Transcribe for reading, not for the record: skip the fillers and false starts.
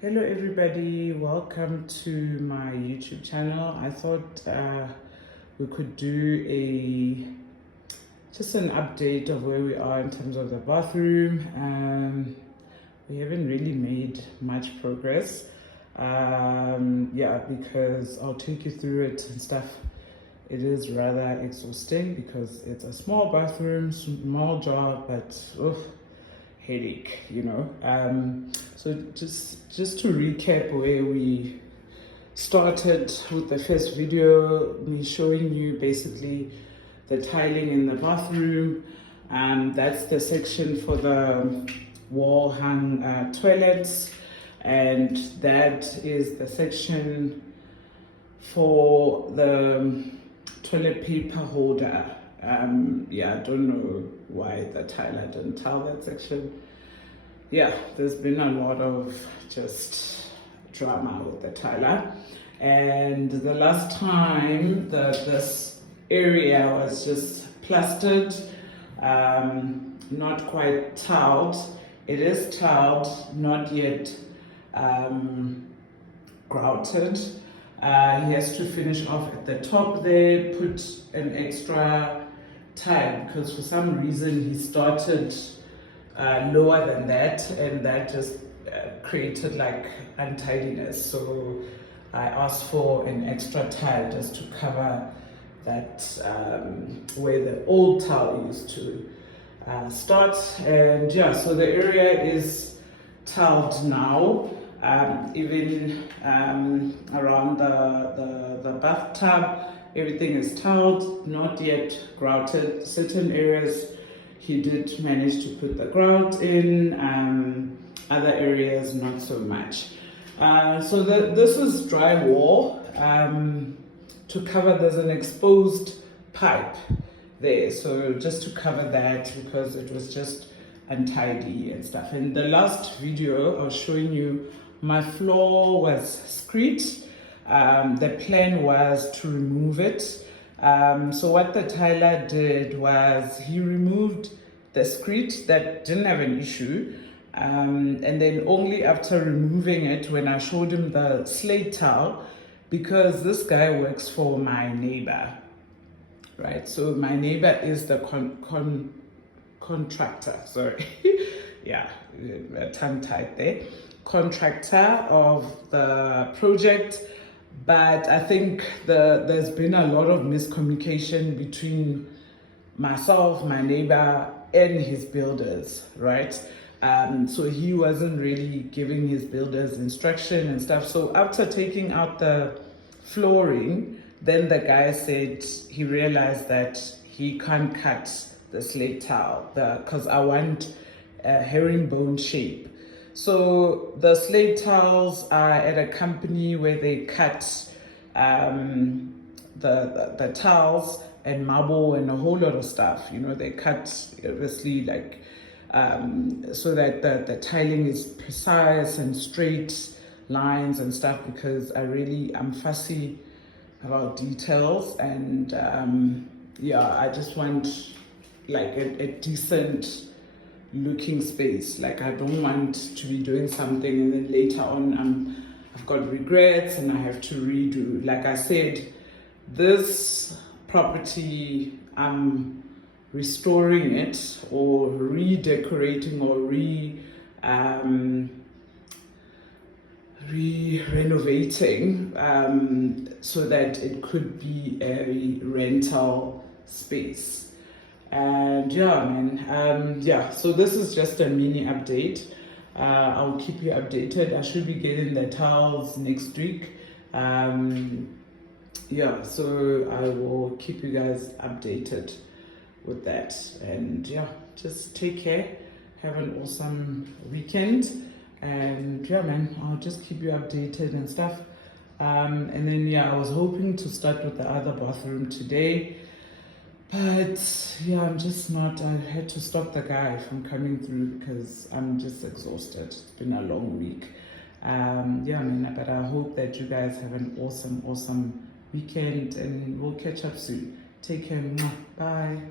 Hello everybody, welcome to my YouTube channel. I thought we could do just an update of where we are in terms of the bathroom. We haven't really made much progress. Because I'll take you through it and stuff. It is rather exhausting because it's a small bathroom, small job, but headache, so just to recap where we started with the first video, me showing you basically the tiling in the bathroom. That's the section for the wall hung toilets, and that is the section for the toilet paper holder. I don't know why the tiler didn't tile that section. There's been a lot of just drama with the tiler, and the last time this area was just plastered, not quite tiled. It is tiled, not yet grouted. He has to finish off at the top there, put an extra tile, because for some reason he started lower than that, and that just created like untidiness. So I asked for an extra tile just to cover that where the old tile used to start. And so the area is tiled now. Even around the bathtub, everything is tiled, not yet grouted. Certain areas he did manage to put the grout in, other areas not so much. So this is drywall to cover. There's an exposed pipe there, so just to cover that, because it was just untidy and stuff. In the last video I was showing you my floor was screed. The plan was to remove it. So what the tiler did was he removed the screed that didn't have an issue, and then only after removing it, when I showed him the slate tile, because this guy works for my neighbor, right? So my neighbor is the contractor, sorry. Tongue tied there. Contractor of the project, but I think there's been a lot of miscommunication between myself, my neighbor, and his builders, right? So he wasn't really giving his builders instruction and stuff. So after taking out the flooring, then the guy said he realized that he can't cut the slate tile because I want a herringbone shape. So the slate tiles are at a company where they cut the tiles and marble and a whole lot of stuff. They cut obviously like so that the tiling is precise and straight lines and stuff, because I'm fussy about details, and I just want like a decent looking space. Like, I don't want to be doing something and then later on I've got regrets and I have to redo. Like I said, this property, I'm restoring it or redecorating or renovating so that it could be a rental space. And so this is just a mini update. I'll keep you updated. I should be getting the tiles next week. So I will keep you guys updated with that. And just take care, have an awesome weekend, and I'll just keep you updated and stuff. And then I was hoping to start with the other bathroom today, but I'm just not. I had to stop the guy from coming through because I'm just exhausted. It's been a long week. But I hope that you guys have an awesome weekend, and we'll catch up soon. Take care. Bye.